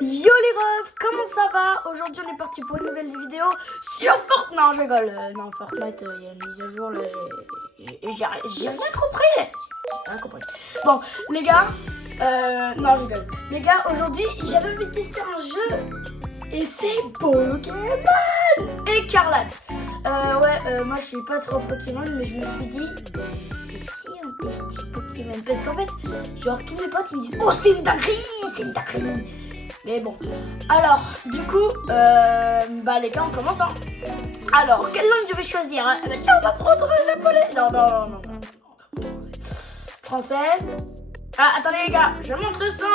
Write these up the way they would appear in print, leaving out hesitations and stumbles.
Yo les refs, comment ça va? Aujourd'hui on est parti pour une nouvelle vidéo sur Fortnite. Non je rigole, non Fortnite, il y a une mise à jour là, j'ai rien compris. J'ai rien compris. Bon les gars, non je rigole. Les gars, aujourd'hui j'avais envie de tester un jeu et c'est Pokémon Écarlate. Moi je suis pas trop Pokémon mais je me suis dit... si on testait Pokémon, parce qu'en fait, genre tous mes potes ils me disent oh c'est une dinguerie. Mais bon, alors du coup, les gars on commence hein. Alors, quelle langue je vais choisir hein? Tiens, on va prendre le japonais. Non. Français. Ah, attendez les gars, je monte le son.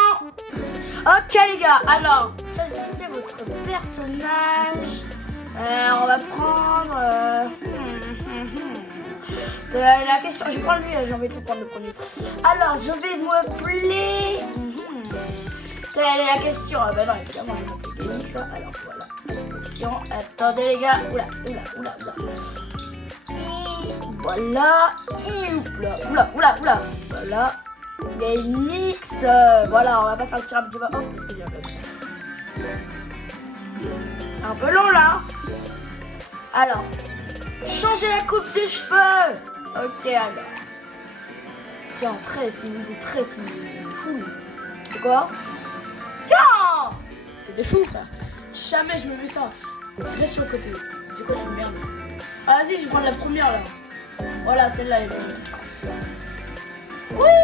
Ok les gars, alors, choisissez votre personnage. On va prendre... la question, je prends lui, j'ai envie de tout prendre le premier. Alors, je vais m'appeler... La question, ah bah non, évidemment, je vais m'appeler Gélix, là. Alors, voilà, la question, attendez les gars, oula. Voilà, voilà, Gamix, voilà, on va pas faire le tirage du bas off parce que j'ai un peu long là. Alors, changer la coupe des cheveux. Ok, alors. Tiens, c'est une idée très fou. C'est quoi? Tiens! C'est des fous, frère. Jamais je me mets ça. Reste sur le côté. C'est quoi cette merde? Ah, vas-y, je vais prendre la première là. Voilà, celle-là est bonne. Oui!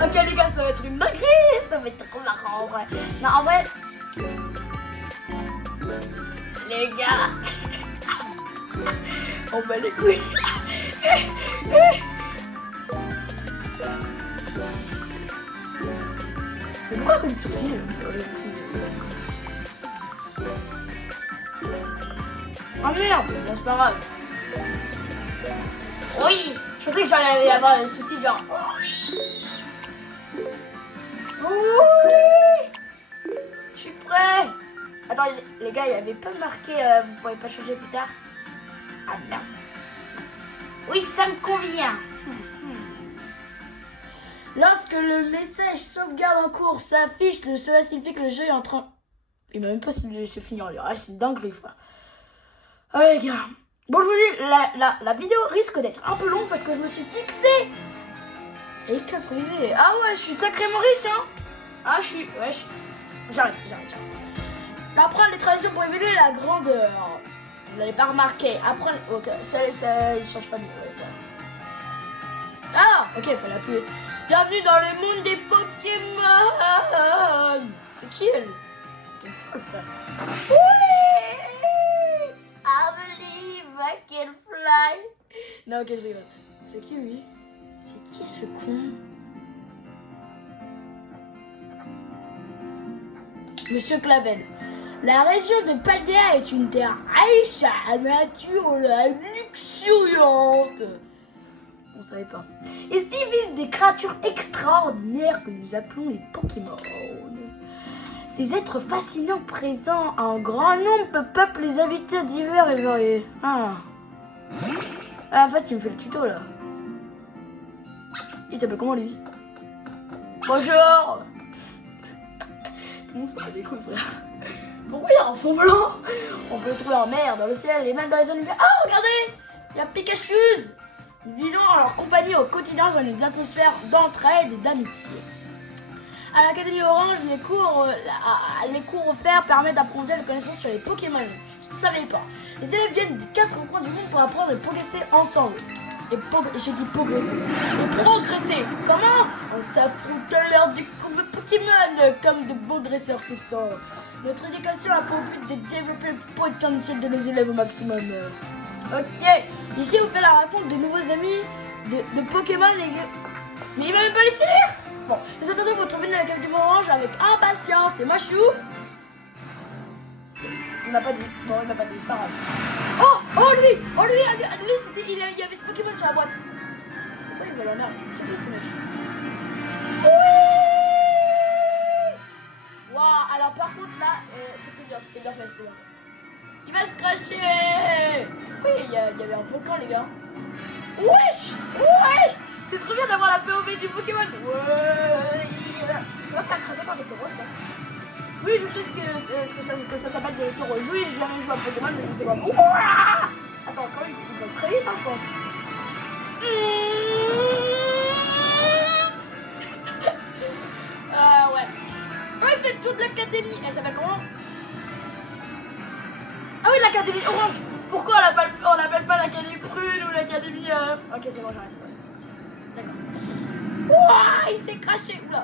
Ok, les gars, ça va être une dinguerie. Ça va être trop marrant en vrai. Non, en vrai. Les gars. On bat les couilles. Mais pourquoi t'as des sourcils? Oh merde, bon, c'est pas grave. Oui, je pensais que j'allais avoir des soucis genre. Oui, je suis prêt. Attends les gars, il y avait pas marqué vous pouvez pas changer plus tard. Ah non. Oui, ça me convient. Lorsque le message sauvegarde en cours s'affiche, cela signifie que le jeu est en train... Il m'a même pas se finir. Ah, c'est une dinguerie, frère. Oh les gars. Bon, je vous dis, la vidéo risque d'être un peu longue parce que je me suis fixé. École privée. Ah ouais, je suis sacrément riche, hein. Ah, je suis... Ouais, j'arrête. Apprendre les traditions pour évaluer la grandeur. Vous l'avez pas remarqué. Apprendre... Ok, ça il change pas de mot. Ouais. Ah, ok, faut l'appuyer. Bienvenue dans le monde des Pokémon. C'est qui elle? C'est une seule, frère. Oui, I believe I can fly. Non, ok, je rigole. C'est qui lui? C'est qui ce con? Monsieur Clavel. La région de Paldea est une terre riche à la nature luxuriante. On savait pas. Ici vivent des créatures extraordinaires que nous appelons les Pokémon. Ces êtres fascinants présents en grand nombre peuplent les habitats divers et variés. Ah, en fait, il me fait le tuto là. Il s'appelle comment lui? Bonjour. Comment ça fait des couilles, frère? Pourquoi il y a un fond blanc? On peut le trouver en mer, dans le ciel et même dans les zones humides. Ah, regardez! Il y a Pikachu! Nous vivons en leur compagnie au quotidien dans une atmosphère d'entraide et d'amitié. À l'Académie Orange, les cours offerts permettent d'approfondir les connaissances sur les Pokémon. Je ne savais pas. Les élèves viennent des 4 coins du monde pour apprendre et progresser ensemble. J'ai dit progresser. Et progresser. Comment? En s'affrontant l'heure du combat Pokémon comme de bons dresseurs qui sont. Notre éducation a pour but de développer le potentiel de nos élèves au maximum. Ok, ici on fait la rencontre de nouveaux amis de Pokémon mais il m'a même pas laissé lire. Bon, nous attendons votre venue à l'Académie Orange avec impatience. Et moi je suis où? Il m'a pas dit, bon il m'a pas dit, c'est pas grave. Lui, il y avait ce Pokémon sur la boîte. Pourquoi il va la merde? C'est qui ce mec? Waouh, alors par contre là, c'était bien fait. Il va se cracher. Pourquoi il y avait un volcan les gars? Wesh. C'est trop bien d'avoir la POV du Pokémon. Ouais. Ça va faire craser par des corosses là. je sais que ça s'appelle de te réjouir. J'ai jamais joué à Pokémon, mais je sais pas. Ouah, attends, quand même, il va très vite, hein, je pense. Ouais. Oh, il fait le tour de l'académie. Elle s'appelle comment? Ah oui, l'académie orange. Pourquoi on n'appelle pas l'académie prune ou l'académie... Ok, c'est bon, j'arrête. D'accord. Ouah, il s'est craché. Oula.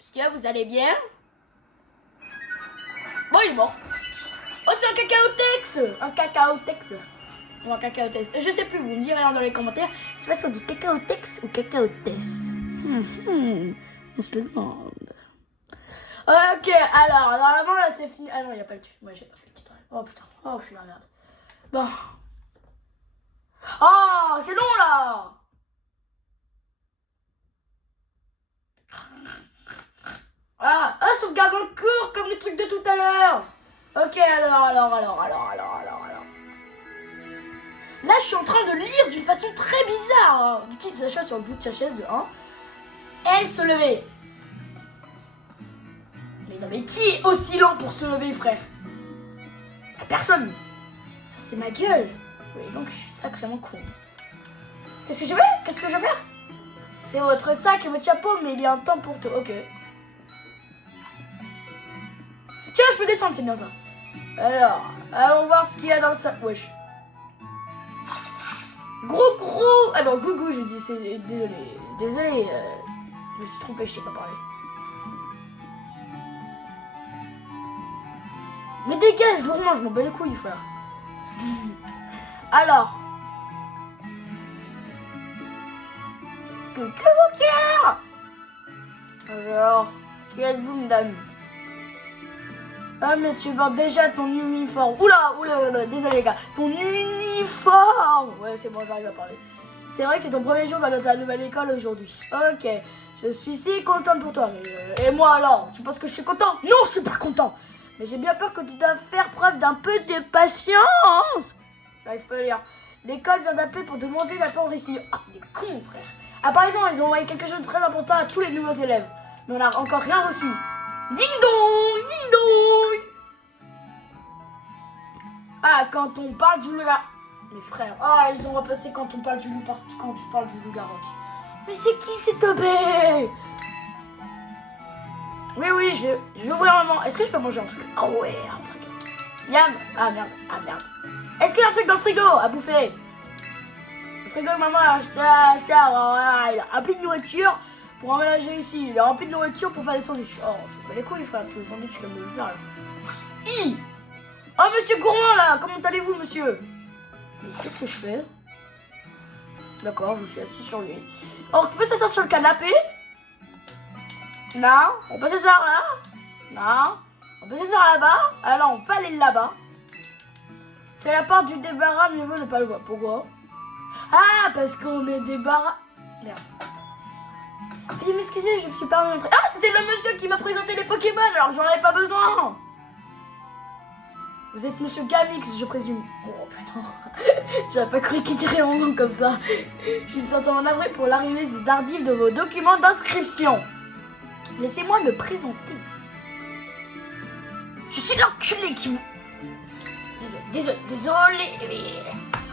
Est-ce que vous allez bien? Bon, il est mort. Oh, c'est un cacaotex. Un cacaotex. Ou un cacaotex. Je sais plus, vous me direz dans les commentaires. Je sais pas si on dit cacaotex ou cacaotex. On se le demande. Ok, alors, normalement, là, c'est fini. Ah non, il n'y a pas le truc. Moi, j'ai pas fait le tutoriel. Oh, putain. Oh, je suis la merde. Bon. Oh, c'est long, là. Ah, sauvegarde en cours, comme les trucs de tout à l'heure. Ok, alors. Là, je suis en train de lire d'une façon très bizarre. Hein. Qui s'achète sur le bout de sa chaise de 1. Elle se levait. Mais qui est aussi lent pour se lever, frère? Personne. Ça, c'est ma gueule. Oui, donc je suis sacrément con. Qu'est-ce que je vais faire? C'est votre sac et votre chapeau, mais il y a un temps pour tout. Ok. Tiens, je peux descendre, c'est bien ça. Alors, allons voir ce qu'il y a dans le sac. Wesh. Gros. Alors, gougou, j'ai dit, c'est... Désolé, je me suis trompé, je sais pas parler. Mais dégage, gourmand, je m'en bats les couilles, frère. Alors. Que mon cœur. Alors, qui êtes-vous, madame? Ah, mais tu portes déjà ton uniforme. Oula, désolé, les gars. Ton uniforme. Ouais, c'est bon, j'arrive à parler. C'est vrai que c'est ton premier jour dans ta nouvelle école aujourd'hui. Ok, je suis si contente pour toi. Mais, et moi alors? Tu penses que je suis content? Non, je suis pas content. Mais j'ai bien peur que tu dois faire preuve d'un peu de patience. J'arrive pas à lire. L'école vient d'appeler pour demander d'attendre ici. Ah, c'est des cons, frère. Apparemment, ils ont envoyé quelque chose de très important à tous les nouveaux élèves. Mais on n'a encore rien reçu. Ding dong. Ah, quand on parle du loup... Mes frères. Ah, ils ont remplacé quand on parle du loup quand tu parles du loup-garou. Mais c'est qui cet obé? Oui, je vais ouvrir un moment. Est-ce que je peux manger un truc? Ah ouais, un truc. Yam. Ah merde. Est-ce qu'il y a un truc dans le frigo à bouffer? Le frigo que maman a acheté, voilà, il a rempli de nourriture pour emménager ici. Il a rempli de nourriture pour faire des sandwichs. Oh, c'est pas les couilles, frère, tous les sandwichs comme le faire là. Oh, monsieur Gourmand là, comment allez-vous, monsieur? Mais qu'est-ce que je fais? D'accord, je suis assis sur lui. Oh, on peut s'asseoir sur le canapé? Non. On peut s'asseoir là? Non. On peut s'asseoir là-bas? Alors, on peut aller là-bas. C'est la porte du débarras, mieux vaut ne pas le voir. Pourquoi? Ah, parce qu'on est débarras. Merde. Veuillez m'excuser, je me suis pas montré. Ah, c'était le monsieur qui m'a présenté les Pokémon, alors que j'en avais pas besoin. Vous êtes monsieur Gamix, je présume. Oh putain. J'avais pas cru qu'il dirait mon nom comme ça. Je suis sincèrement navré pour l'arrivée tardive de vos documents d'inscription. Laissez-moi me présenter. Je suis l'enculé qui vous... Désolé.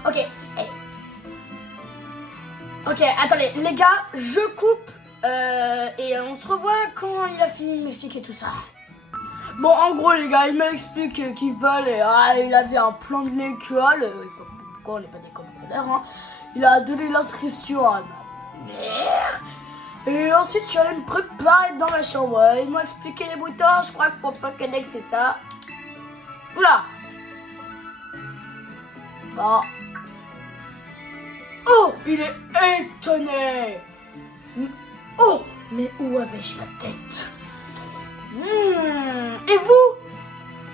Ok. Hey. Ok, attendez. Les gars, je coupe. Et on se revoit quand il a fini de m'expliquer tout ça. Bon, en gros, les gars, il m'explique qu'il veulent et il avait un plan de l'école. Pourquoi on n'est pas des compreneurs, hein. Il a donné l'inscription à ma mère. Et ensuite, je suis allée me préparer dans ma chambre. Ils m'ont expliqué les boutons. Je crois que pour Pokédex, c'est ça. Oula. Bon. Oh, il est étonné. Oh, mais où avais-je la tête? Et vous?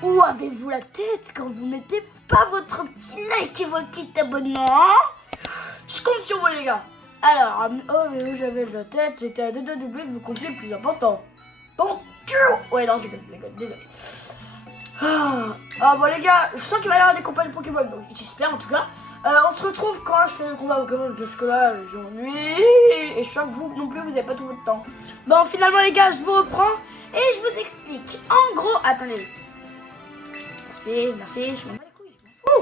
Où avez-vous la tête quand vous mettez pas votre petit like et votre petit abonnement? Je compte sur vous, les gars. Alors, oh, mais où j'avais la tête? J'étais à 2 doigts d'oublier de vous confier le plus important. Bon, ouais, non, je déconne, désolé. Ah, bon, les gars, je sens qu'il va y avoir des combats de Pokémon, donc j'espère en tout cas. On se retrouve quand je fais le combat Pokémon, parce que là, j'ennuie. Et je sens que vous non plus, vous n'avez pas tout votre temps. Bon, finalement, les gars, je vous reprends et je vous explique. En gros, attendez. Merci, je m'en bats les couilles.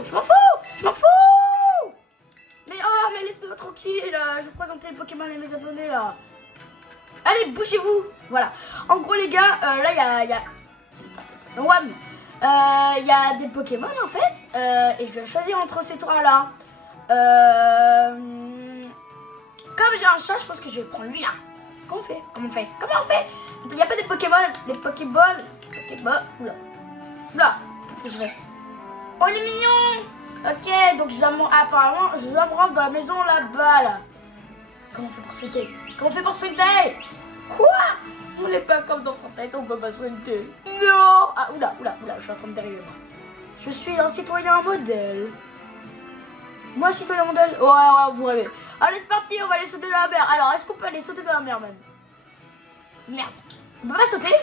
Je m'en fous. Mais mais laissez-moi tranquille, je vais présenter les Pokémon et mes abonnés, là. Allez, bougez-vous. Voilà. En gros, les gars, là, il y a... Il y a des Pokémon, en fait, et je dois choisir entre ces trois-là. Comme j'ai un chat, je pense que je vais prendre lui, là. Comment on fait Il n'y a pas des Pokémon. Les Pokéballs. Oula. Là, qu'est-ce que je fais? Oh, il est mignon. Ok, donc apparemment, je dois me rendre dans la maison là-bas, là. Comment on fait pour sprinter? Quoi? On n'est pas comme dans Fortnite, on peut pas sprinter. Non. Ah, oula, je suis en train de dériver, moi. Je suis un citoyen modèle. Moi, citoyen modèle? Ouais, vous rêvez. Allez, c'est parti, on va aller sauter dans la mer. Alors, est-ce qu'on peut aller sauter dans la mer, même? Merde. On peut pas sauter?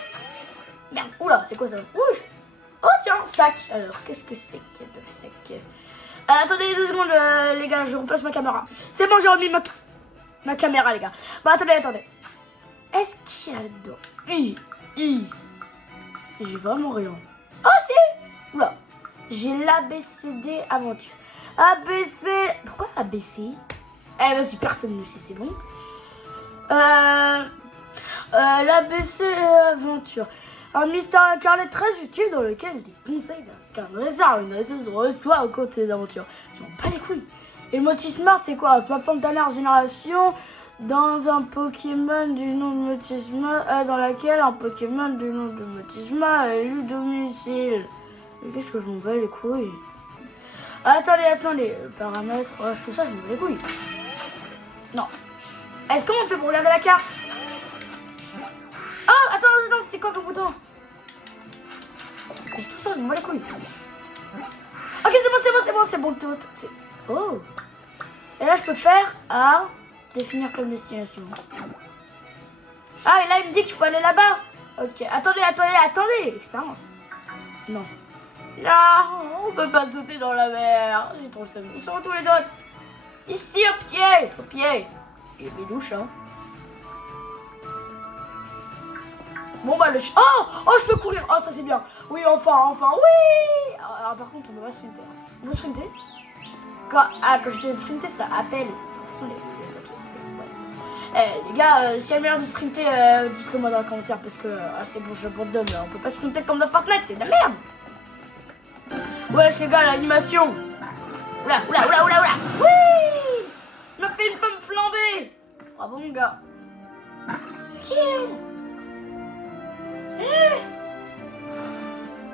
Merde. Oula, c'est quoi ça? Ouh. Oh, tiens, sac. Alors, qu'est-ce que c'est qu'il y a de sac? Attendez 2 secondes, les gars, je replace ma caméra. C'est bon, j'ai remis ma caméra, les gars. Bon, attendez. Est-ce qu'il y a dedans? J'ai vraiment rien. Oh, si. Oula. J'ai l'ABCD aventure. ABC. Pourquoi ABC? Eh, vas-y, personne ne sait, c'est bon. L'ABC aventure. Un mystère incarné très utile dans lequel des conseils d'un canard une naisseuse reçoit au cours de ses aventures. Je m'en bats les couilles. Et le Motismart, c'est quoi? C'est ma forme dernière génération dans un Pokémon du nom de Motisma, dans laquelle un Pokémon du nom de Motisma a élu domicile. Mais qu'est-ce que je m'en bats les couilles? Attendez. Paramètres, tout ça, je m'en bats les couilles. Non. Est-ce qu'on fait pour regarder la carte? Oh, attends, c'était quoi le bouton? Tout ça, je m'en bats les couilles. Ok, c'est bon, tout. Oh. Et là, je peux faire définir comme destination. Ah, et là, il me dit qu'il faut aller là-bas. Ok, attendez. Expérience. Non, on peut pas sauter dans la mer. J'ai trop le seum. Ils sont où tous les autres? Ici, au pied. Il est louche, hein. Bon, bah, Oh, je peux courir. Oh, ça, c'est bien. Oui, enfin, oui. Alors, par contre, on peut pas sprinter. On peut sprinter? Quand je sais sprinter, ça appelle. Les gars, s'il y a moyen de sprinter, dites-le moi dans les commentaires parce que c'est bon, j'abandonne. On peut pas sprinter comme dans Fortnite, c'est de la merde. Wesh les gars, l'animation. Oula. Oui. Il m'a fait une pomme flambée. Bravo mon gars. C'est qui elle?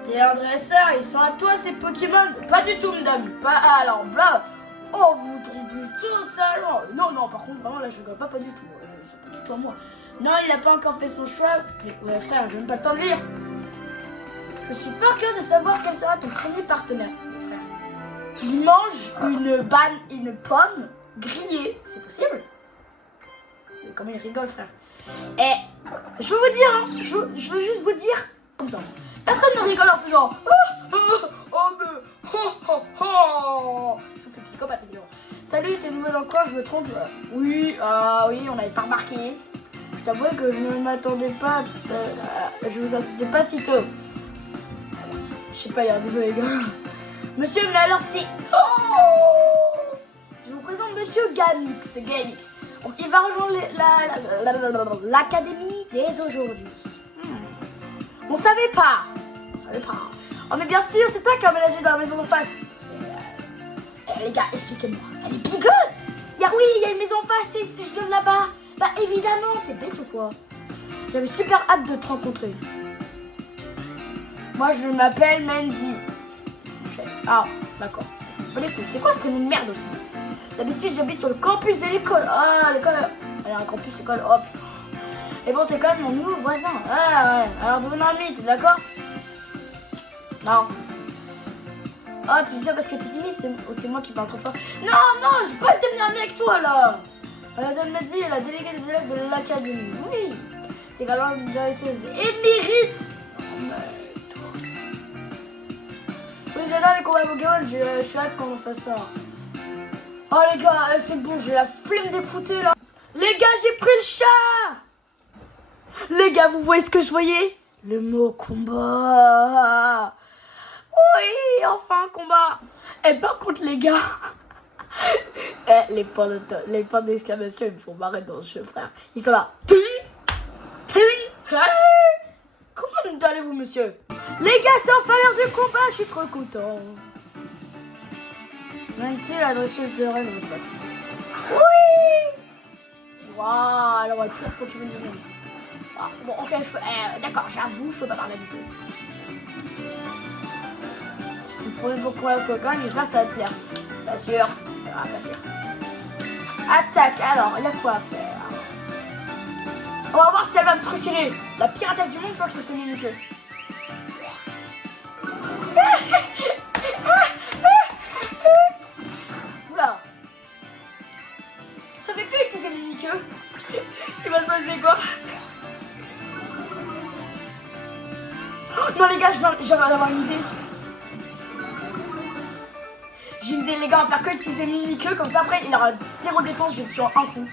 T'es un dresseur, ils sont à toi ces Pokémon? Pas du tout madame. Pas alors bla. Oh, vous trompez totalement. Non, par contre, vraiment, là, je regarde pas du tout. C'est pas du tout à moi. Non, il n'a pas encore fait son choix. Mais ouais, frère, j'ai même pas le temps de lire. Je suis fort curieux de savoir quel sera ton premier partenaire, mon frère. Il mange une pomme grillée. C'est possible? Mais comment il rigole, frère. Et je veux vous dire, hein, je veux juste vous dire comme ça. Personne ne rigole en faisant. Ça fait psychopathe, évidemment. Salut, t'es nouveau dans le coin, je me trompe? Oui, on n'avait pas remarqué. Je t'avoue que je ne m'attendais pas. Je vous attendais pas si tôt. Je sais pas, désolé, les gars. Monsieur, mais alors c'est. Oh, je vous présente Monsieur Gamix. Il va rejoindre l'académie dès aujourd'hui. On savait pas. Oh, mais bien sûr, c'est toi qui as aménagé dans la maison d'en face. Les gars, expliquez-moi. Elle est bigosse. Il y a une maison en face et je viens de là-bas. Bah, évidemment, t'es bête ou quoi? J'avais super hâte de te rencontrer. Moi, je m'appelle Menzi. Ah, d'accord. Bon, écoute, c'est quoi ce prénom de merde aussi? D'habitude, j'habite sur le campus de l'école. Ah, l'école. Alors, un campus, école. Oh, putain. Et bon, t'es quand même mon nouveau voisin. Ah, ouais. Alors, devenons amis, t'es d'accord? Non. Oh, tu dis ça parce que t'es timide, c'est moi qui parle trop fort. Non, je peux pas devenir ami avec toi, là. Madame Menzi est la déléguée des élèves de l'académie. Oui. C'est quand même une dresseuse émérite. Oui, j'adore les combats Pokémon, je suis hâte qu'on fasse ça. Oh les gars, c'est bon, j'ai la flemme d'écouter là. Les gars, j'ai pris le chat. Les gars, vous voyez ce que je voyais? Le mot combat. Oui, enfin combat. Et par contre les gars, les points d'exclamation, ils me font marrer dans le jeu, frère. Ils sont là. Comment allez-vous, monsieur? Les gars, c'est enfin l'heure du combat, je suis trop content. Nancy, la dresseuse de Rennes. Oui. Waouh, alors on va le pire Pokémon du monde. Ah, bon, ok, je peux... d'accord, j'avoue, je peux pas parler du tout. C'est le premier Pokémon Coca, j'espère que ça va te plaire. Pas sûr. Ah, pas sûr. Attaque, alors, il y a quoi à faire? On va voir si elle va me trucider. La pire attaque du monde, je pense que c'est Mimikyu. Oula. Ça fait que utiliser Mimikyu. Il va se passer quoi? Non les gars, j'ai d'avoir une idée. J'ai une idée les gars, on va faire que utiliser Mimikyu, comme ça après il aura 0 défense, je vais sur un coup.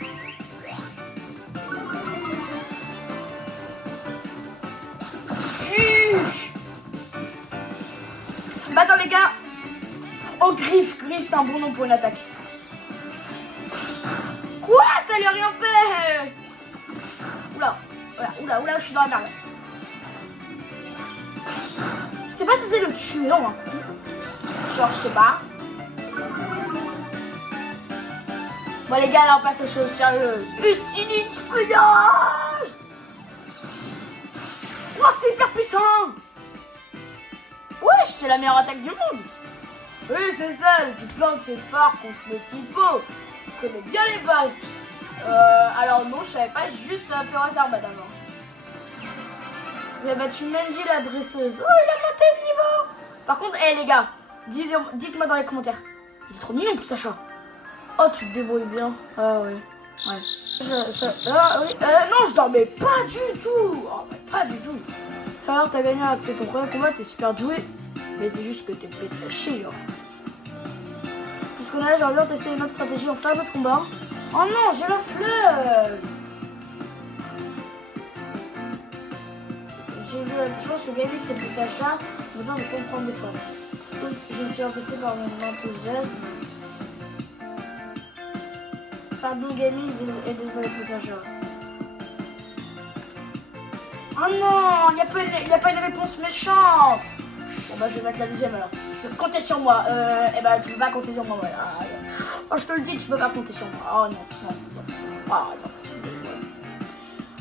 Maintenant les gars, oh Griff, c'est un bon nom pour une attaque. Quoi? Ça lui a rien fait. Oula, je suis dans la merde. Je sais pas si c'est le tuer en un coup. Genre, je sais pas. Bon les gars, là on passe aux choses sérieuses. Utilise feuillage. Oh, c'est hyper puissant. Ouais, c'est la meilleure attaque du monde. Oui, c'est ça, le type plante c'est fort contre le typo. Je connais bien les bases. Alors non, je savais pas, juste Féroce Arbad avant. Vous avez battu Menji la dresseuse. Oh, il a monté le niveau. Par contre, les gars, dites-moi dans les commentaires. Il est trop mignon pour Sacha. Oh, tu te débrouilles bien. Ah ouais. Ouais. Oui. Non, je dormais pas du tout. Oh, mais pas du tout. Ça a l'air, t'as gagné avec ton premier combat, t'es super doué. Mais c'est juste que t'es bête à chier, genre. Puisqu'on a là, j'aurais bien testé une autre stratégie, on fait un autre combat. Oh non, j'ai la fleur. J'ai vu la chose que gagner, c'est pour Sacha, besoin de comprendre des forces. Je me suis impressé par mon enthousiasme. Pardon, gaming, et désolé pour Sacha. Oh non, il n'y a pas une réponse méchante. Bon bah je vais mettre la deuxième alors. Tu peux compter sur moi. Tu peux pas compter sur moi. Voilà. Oh, je te le dis, tu peux pas compter sur moi. Oh non. Oh non.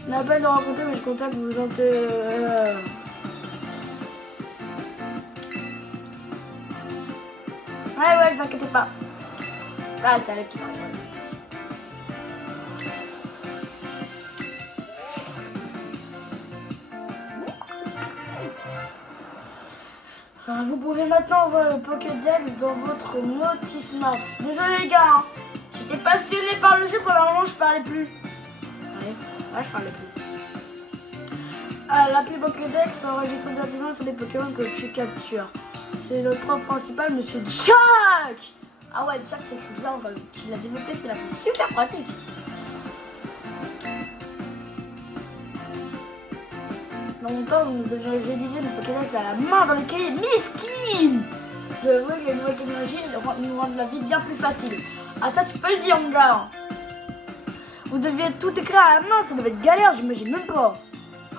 On n'a pas de rencontrer, mais je contacte vous tentez. Ouais, vous inquiétez pas. Ah, c'est Alec qui parle. Vous pouvez maintenant voir le Pokédex dans votre Notice Note. Désolé les gars, hein. J'étais passionné par le jeu, pendant un moment je parlais plus. Ouais, je parlais plus. L'appli Pokédex enregistre directement tous les Pokémon que tu captures. C'est notre prof principal, Monsieur Jack. Ah ouais, Jack c'est écrit bien, qu'il a développé, c'est l'appli super pratique. Dans mon temps, je disais le Pokédex à la main dans les cahiers. Miskin! Je veux que les nouvelles technologies nous rendent la vie bien plus facile. Ah ça tu peux le dire mon gars. Vous deviez tout écrire à la main, ça devait être galère, j'imagine même pas.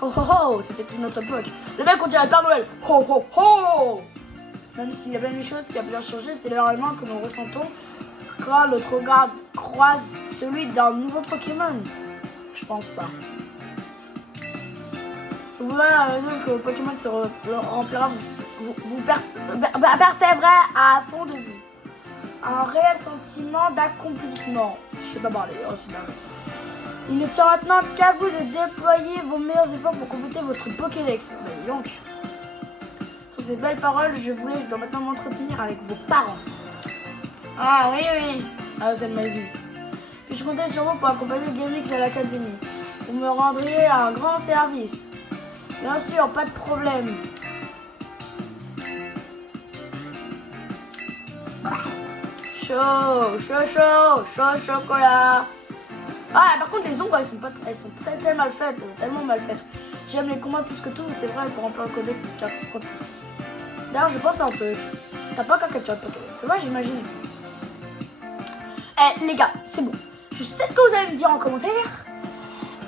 Ho ho ho, c'était une autre époque. Le mec on dirait le Père Noël. Ho ho ho! Même s'il y a bien une chose qui a bien changé, c'est l'émerveillement que nous ressentons quand notre regard croise celui d'un nouveau Pokémon. Je pense pas. Vous verrez la raison que Pokémon se remplira, vous percevrez à fond de vous un réel sentiment d'accomplissement. Je sais pas parler, oh c'est bien. Il ne tient maintenant qu'à vous de déployer vos meilleurs efforts pour compléter votre Pokédex. Bah, donc, sur ces belles paroles, je dois maintenant m'entretenir avec vos parents. Ah oui. Ah, vous êtes mal dit. Puis je comptais sur vous pour accompagner GameX à l'académie. Vous me rendriez un grand service. Bien sûr, pas de problème. Chaud chocolat. Ah, par contre, les ombres, elles sont très mal faites, tellement mal faites. J'aime les combats plus que tout, c'est vrai, pour remplir le codec, tu as compte ici. D'ailleurs, je pense à un truc. T'as pas qu'à capturer le Pokémon, c'est vrai, j'imagine. Eh, les gars, c'est bon. Je sais ce que vous allez me dire en commentaire.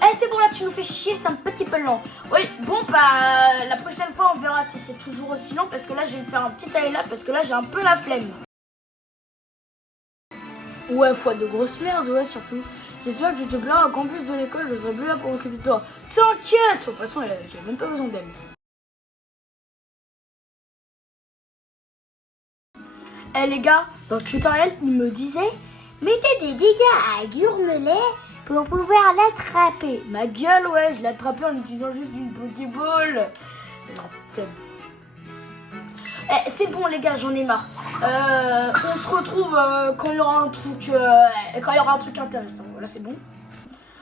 Eh, c'est bon, là, tu nous fais chier, c'est un petit peu lent. Oui, bon, bah, la prochaine fois, on verra si c'est toujours aussi lent, parce que là, je vais me faire un petit highlight, parce que là, j'ai un peu la flemme. Ouais, fois de grosses merdes, ouais, surtout. J'espère que je te plains, au campus de l'école, je serai plus là pour m'occuper de toi. T'inquiète! De toute façon, j'ai même pas besoin d'elle. Eh les gars, dans le tutoriel, il me disait mettez des dégâts à Gurmelet pour pouvoir l'attraper. Ma gueule, ouais, je l'ai attrapé en utilisant juste une Pokéball. Non, flemme. Eh, c'est bon les gars, j'en ai marre. On se retrouve quand il y aura un truc, intéressant. Voilà, c'est bon.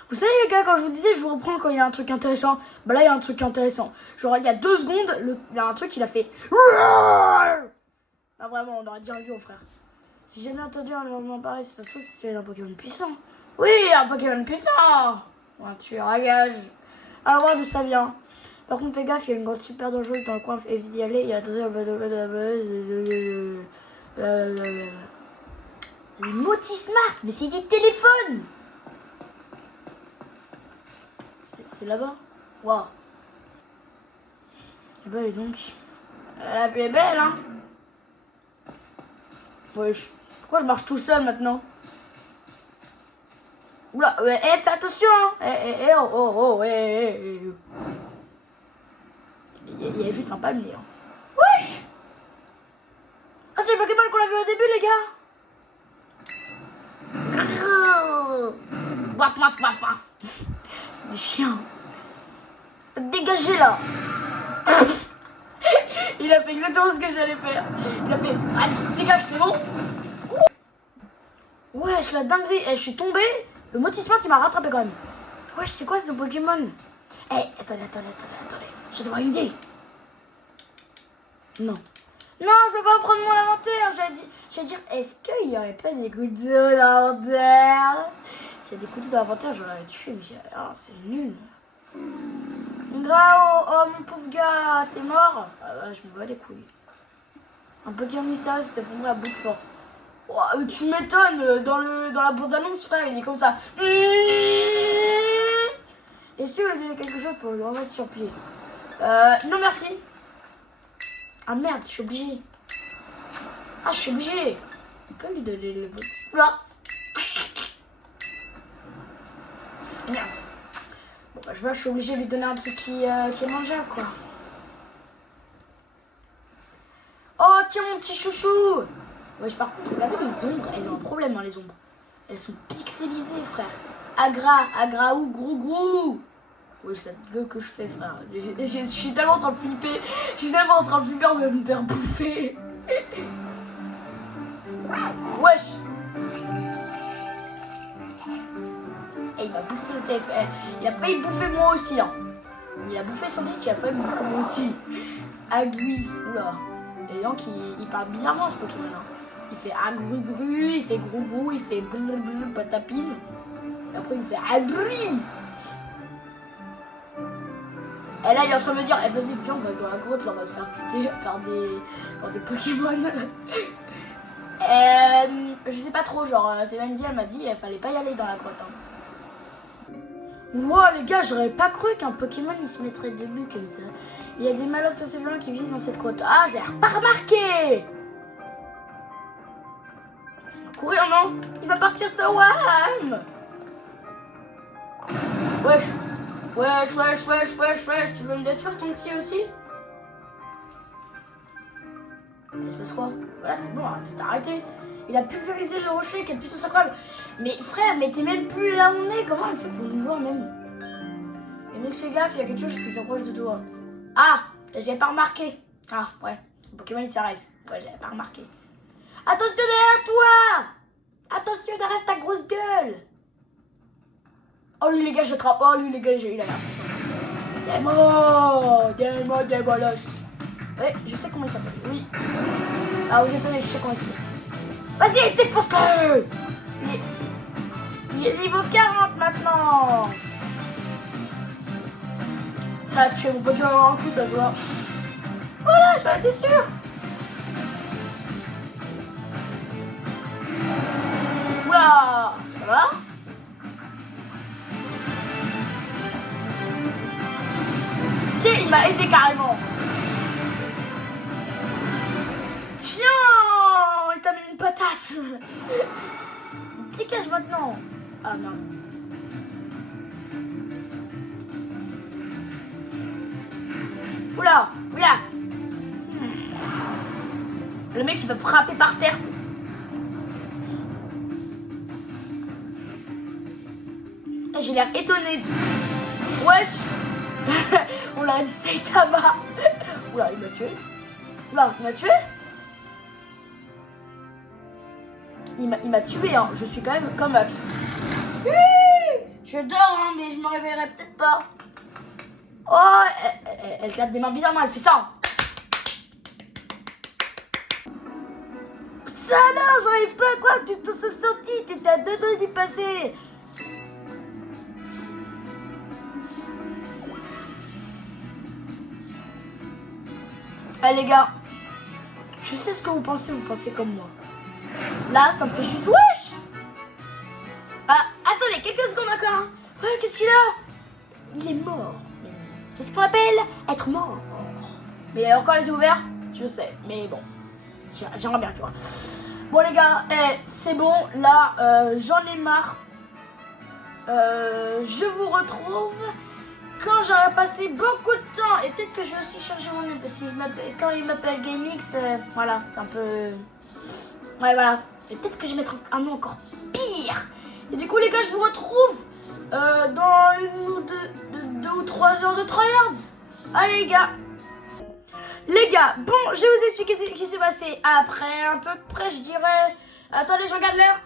Vous savez les gars, quand je vous disais, je vous reprends quand il y a un truc intéressant. Bah là, il y a un truc intéressant. Genre, il y a 2 secondes, il y a un truc, il a fait. Ah vraiment, on aurait dit un vieux frère. J'ai jamais entendu un moment pareil, si ça se trouve, c'est un Pokémon puissant. Oui, un Pokémon puissant. Un tueur à gage. Alors voir d'où ça vient. Par contre, fais gaffe, il y a une grotte super dangereuse dans le coin, évite d'y aller. Il y a les Moti Smart, mais c'est des téléphones. C'est là-bas. Waouh. Et bah, et donc. La vie est belle, hein. Wesh. Pourquoi je marche tout seul maintenant? Oula, fais attention, hein. Il y a juste un palmier. Hein. Wesh. Ah, c'est le Pokémon qu'on a vu au début, les gars. Waf, waf, waf, waf. C'est des chiens. Dégagez là. Il a fait exactement ce que j'allais faire. Il a fait, allez, dégage, c'est bon. Wesh, la dinguerie. Je suis tombée. Le Motismart, il m'a rattrapé quand même. Wesh, c'est quoi ce Pokémon? Attendez. J'ai d'avoir une idée. Non, je vais pas prendre mon inventaire. J'allais dire, est-ce qu'il y aurait pas des couteaux d'inventaire? S'il y a des couteaux d'inventaire, je l'aurais tué. Mais c'est nul. Grao, oh mon pauvre gars, t'es mort? Ah bah, je me bats les couilles. Un Pokémon mystérieux s'est effondré à bout de force. Oh, tu m'étonnes, dans la bande-annonce, frère, il est comme ça. Et si vous avez quelque chose pour le remettre sur pied? Non merci. Ah merde, je suis obligée. On peut lui donner le mot smart. Merde. Bon bah je suis obligée de lui donner un truc qui est mangeable quoi. Oh tiens mon petit chouchou. Wesh, par contre, regardez les ombres, elles ont un problème, hein, les ombres. Elles sont pixelisées, frère. Agra ou grou. Wesh, la gueule que je fais, frère. Je suis tellement en train de flipper. Je suis tellement en train de flipper de me faire bouffer. Wesh. Et il m'a bouffé le TFR. Il a failli bouffer moi aussi, hein. Il a bouffé son dit, il a failli bouffer moi aussi. Agui. Oula. Et donc, il parle bizarrement, ce Pokémon, hein. Il fait agru, il fait grou, il fait bleu, patapine. Et après, il fait agri. Et là, il est en train de me dire, vas-y, viens, on va dans la grotte, là, on va se faire tuer par des Pokémon. Je sais pas trop, genre, Sylvanie, elle m'a dit, il fallait pas y aller dans la grotte. Hein. Wow, les gars, j'aurais pas cru qu'un Pokémon, il se mettrait debout comme ça. Il y a des malosses assez blancs qui vivent dans cette grotte. Ah, je l'ai pas remarqué. Courir, non? Il va partir sur WAM. Wesh, tu veux me détruire ton petit aussi? Il se passe quoi? Voilà, c'est bon, arrête de t'arrêter. Il a pulvérisé le rocher, quelle puissance incroyable. Mais frère, mais t'es même plus là où on est. Comment il fait pour nous voir même? Et mec, fais gaffe, il y a quelque chose qui s'approche de toi. Ah, j'avais pas remarqué. Ah, ouais, le Pokémon il s'arrête. Ouais, j'avais pas remarqué. Attention derrière toi! Attention derrière ta grosse gueule! Oh lui les gars, je trappe. Oh lui les gars, j'ai eu la larme. Des bolos. Ouais, je sais comment il s'appelle. Oui. Ah, vous étonnez, je sais comment il s'appelle. Vas-y, défonce-le! Il Il est niveau 40 maintenant. Ça a tué mon Pokémon en coup, ça se voit. Voilà, j'en étais sûr. Oula, ça va? Tiens, il m'a aidé carrément. Tiens, il t'a mis une patate. Dégage maintenant. Ah non. Oula, oula. Le mec il va frapper par terre. J'ai l'air étonné. Wesh. On l'a Saitama. Oula, il m'a tué. Oula, il m'a tué. Il m'a tué, hein. Je suis quand même comme... Je dors, hein, mais je me réveillerai peut-être pas. Oh, elle claque des mains bizarrement, elle fait ça. Ça alors, j'arrive pas à quoi que tu t'en sois sorti. T'étais à 2 doigts d'y passer. Eh les gars, je sais ce que vous pensez comme moi. Là, ça me fait juste wesh. Ah, attendez, quelques secondes encore. Hein. Ouais, qu'est-ce qu'il a? Il est mort. C'est ce qu'on appelle être mort. Mais il a encore les yeux ouverts, je sais. Mais bon, j'aimerais bien, tu vois. Bon les gars, c'est bon. Là, j'en ai marre. Je vous retrouve quand j'aurai passé beaucoup de temps. Et peut-être que je vais aussi changer mon nom. Parce que quand il m'appelle GameX, voilà, c'est un peu... Ouais, voilà. Et peut-être que je vais mettre un nom encore pire. Et du coup, les gars, je vous retrouve dans 2 ou 3 heures de tryhards. Allez, les gars. Les gars, bon, je vais vous expliquer ce qui s'est passé après, à peu près, je dirais... Attendez, je regarde l'heure.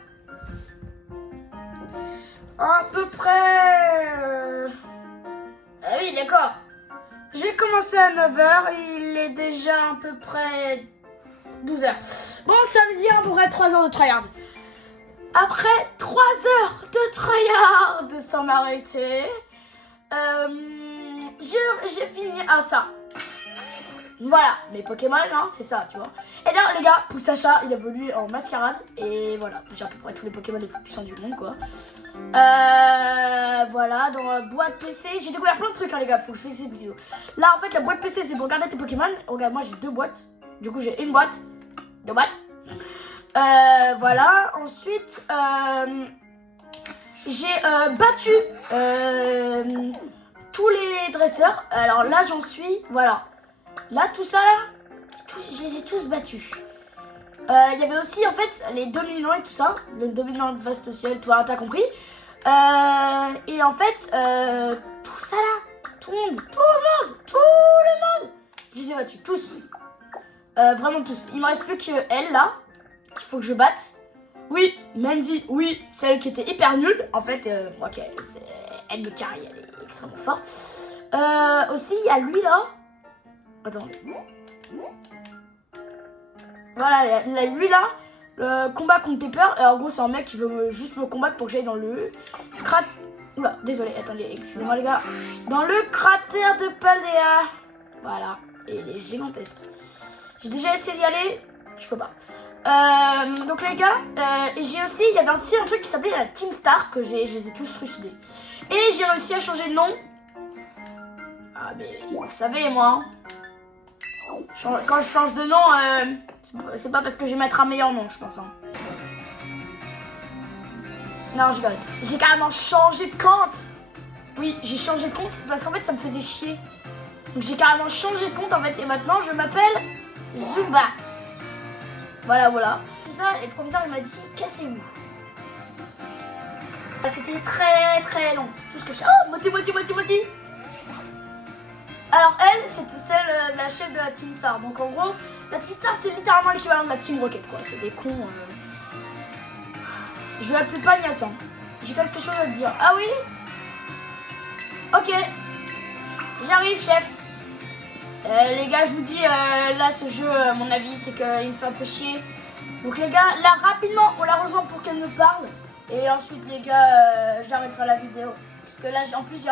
À peu près... Ah oui, d'accord. J'ai commencé à 9h, il est déjà à peu près 12h. Bon, ça veut dire à peu près 3 heures de tryhard. Après 3 heures de tryhard sans m'arrêter, j'ai fini à ça. Voilà, mes Pokémon, hein, c'est ça, tu vois. Et là, les gars, Poussacha, il évolue en mascarade. Et voilà, j'ai à peu près tous les Pokémon les plus puissants du monde, quoi. Voilà, dans la boîte PC, j'ai découvert plein de trucs, hein, les gars, faut que je fasse cette vidéo. Là, en fait, la boîte PC, c'est pour garder tes Pokémon. Regarde, moi, j'ai 2 boîtes. Du coup, j'ai une boîte, 2 boîtes. Voilà, ensuite, j'ai battu tous les dresseurs. Alors là, j'en suis, voilà. Là, tout ça, là, je les ai tous battus. Il y avait aussi, en fait, les dominants et tout ça. Le dominant de vaste ciel, toi, t'as compris. Et en fait, tout ça, là, tout le monde, je les ai battus, tous. Vraiment tous. Il me reste plus que elle, là, qu'il faut que je batte. Oui, Mandy, oui, celle qui était hyper nulle. En fait, ok, elle me carry, elle est extrêmement forte. Aussi, il y a lui, là. Attends. Voilà, lui là, le combat contre Pepper. En gros, c'est un mec qui veut juste me combattre pour que j'aille dans le cratère. Oula, désolé, attendez, excusez-moi les gars. Dans le cratère de Paldea. Voilà, et il est gigantesque. J'ai déjà essayé d'y aller, je peux pas. Donc les gars, et j'ai aussi, il y avait aussi un truc qui s'appelait la Team Star que je les ai tous trucidés. Et j'ai réussi à changer de nom. Ah mais vous savez moi. Quand je change de nom, c'est pas parce que je vais mettre un meilleur nom, je pense. Hein. Non, je rigole. J'ai carrément changé de compte. Oui, j'ai changé de compte parce qu'en fait, ça me faisait chier. Donc j'ai carrément changé de compte en fait. Et maintenant, je m'appelle Zumba. Voilà, voilà. Tout ça, et le professeur, il m'a dit, cassez-vous. C'était très, très long. C'est tout ce que je... Oh, Moti. Alors elle, c'était celle, la chef de la Team Star. Donc en gros, la Team Star, c'est littéralement l'équivalent de la Team Rocket, quoi. C'est des cons. Je vais l'appeler pas Niathan. J'ai quelque chose à te dire. Ah oui? Ok. J'arrive, chef. Les gars, je vous dis, là, ce jeu, à mon avis, c'est qu'il me fait un peu chier. Donc les gars, là, rapidement, on la rejoint pour qu'elle me parle. Et ensuite les gars, j'arrêterai la vidéo. Parce que là, en plus,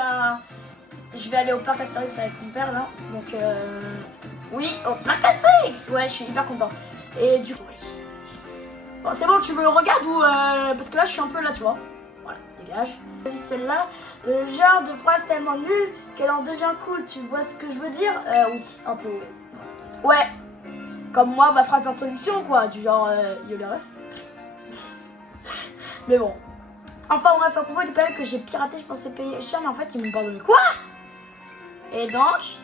je vais aller au parc Astérix avec mon père là. Donc oui, au parc Astérix. Ouais, je suis hyper content. Et du coup, oui. Bon, c'est bon, tu me regardes ou parce que là, je suis un peu là, tu vois. Voilà, dégage. Celle-là, le genre de phrase tellement nulle qu'elle en devient cool. Tu vois ce que je veux dire? Oui, un peu. Ouais. Comme moi, ma phrase d'introduction, quoi. Du genre, yo les refs. Mais bon. Enfin, bref, à propos du PL que j'ai piraté, je pensais payer cher, mais en fait, ils m'ont pardonné. Quoi? Et donc,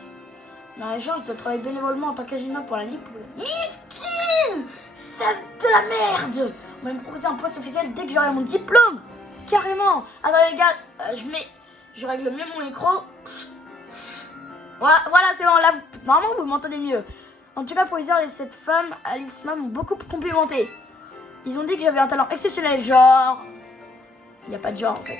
en échange, je dois travailler bénévolement en tant qu'ingénieur pour la Ligue. Miskin! C'est de la merde! On va me proposer un poste officiel dès que j'aurai mon diplôme. Carrément. Alors les gars, je règle mieux mon micro. Voilà, c'est bon. Là, normalement, vous m'entendez mieux. En tout cas, pour Isère et cette femme, Alice m'ont beaucoup complimenté. Ils ont dit que j'avais un talent exceptionnel, genre... Il n'y a pas de genre en fait.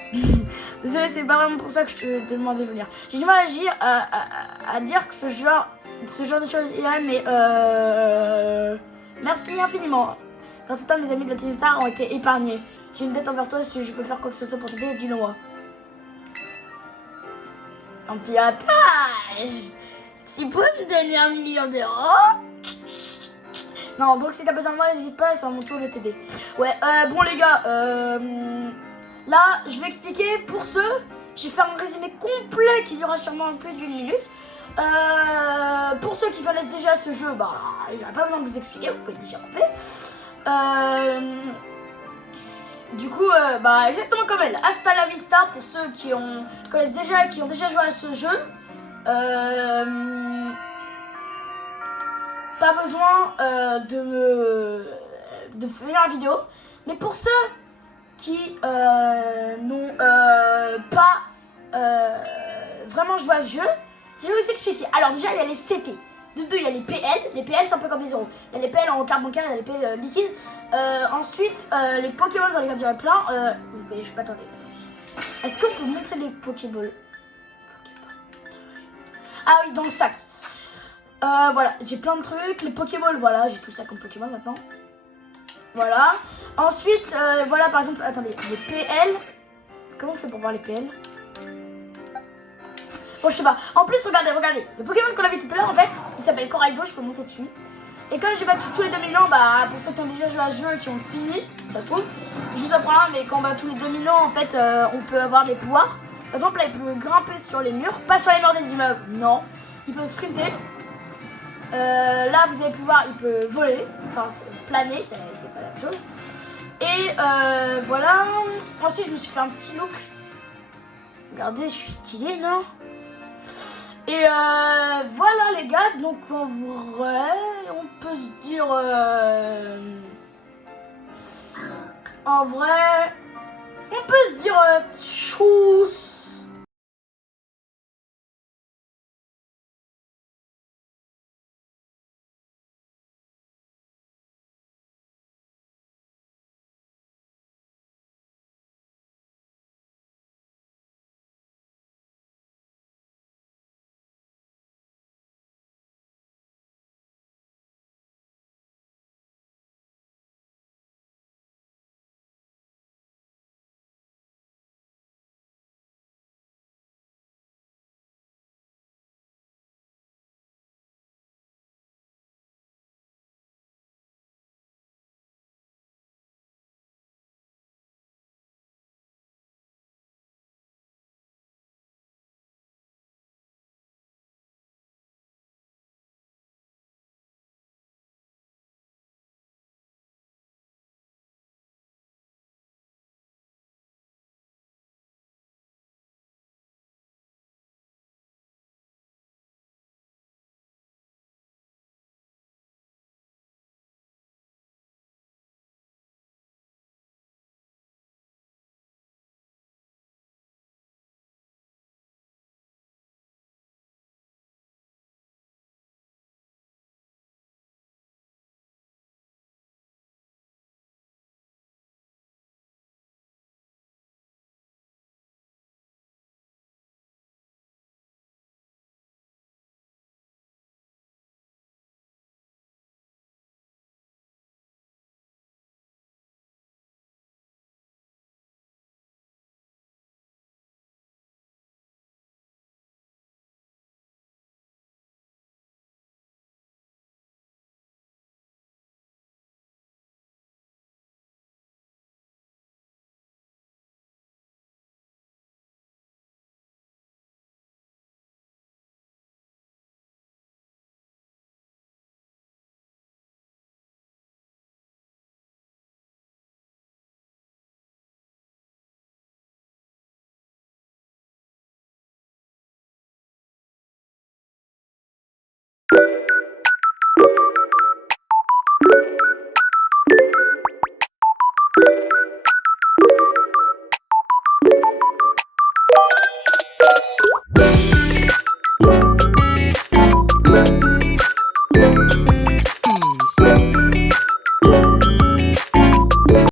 Désolé, c'est pas vraiment pour ça que je te demandais de venir. J'ai du mal à dire que ce genre de choses irait, mais merci infiniment. Grâce à toi, mes amis de la Team Star ont été épargnés. J'ai une dette envers toi, si je peux faire quoi que ce soit pour t'aider, dis-le-moi. En piratage. Tu peux me donner 1 million d'euros? Non, donc si t'as besoin de moi, n'hésite pas, c'est à mon tour de t'aider. Ouais, bon les gars, là, je vais expliquer pour ceux, j'ai fait un résumé complet qui durera sûrement plus d'1 minute. Pour ceux qui connaissent déjà ce jeu, bah, il n'y a pas besoin de vous expliquer, vous pouvez déjà couper. Du coup, bah, exactement comme elle, Hasta la Vista pour ceux qui connaissent déjà et qui ont déjà joué à ce jeu. Pas besoin de faire la vidéo, mais pour ceux qui n'ont pas vraiment joué à ce jeu, je vais vous expliquer. Alors déjà, il y a les CT. De deux, il y a les PL. Les PL, c'est un peu comme les euros. Il y a les PL en carte bancaire, il y a les PL liquides. Ensuite, les Pokémon, j'en ai capturé plein. Je vais pas attendre. Est-ce que vous pouvez montrer les Pokéballs? Ah oui, dans le sac. Voilà, j'ai plein de trucs. Les Pokéballs, voilà, j'ai tout ça comme Pokémon maintenant. Voilà. Ensuite, voilà, par exemple, attendez, les PL. Comment on fait pour voir les PL? Bon, je sais pas. En plus, regardez. Le Pokémon qu'on a vu tout à l'heure, en fait, il s'appelle Coraido, je peux monter dessus. Et comme j'ai battu tous les dominants, bah, pour ceux qui ont déjà joué à ce jeu et qui ont fini, ça se trouve, je vous apprends mais quand on bat tous les dominants, en fait, on peut avoir des pouvoirs. Par exemple, là, il peut grimper sur les murs, pas sur les murs des immeubles, non. Il peut sprinter. Là, vous allez pu voir, il peut voler, enfin planer, c'est pas la même chose. Et voilà. Ensuite, je me suis fait un petit look. Regardez, je suis stylée, non? Et voilà les gars, donc en vrai, on peut se dire... en vrai, on peut se dire... tchuss.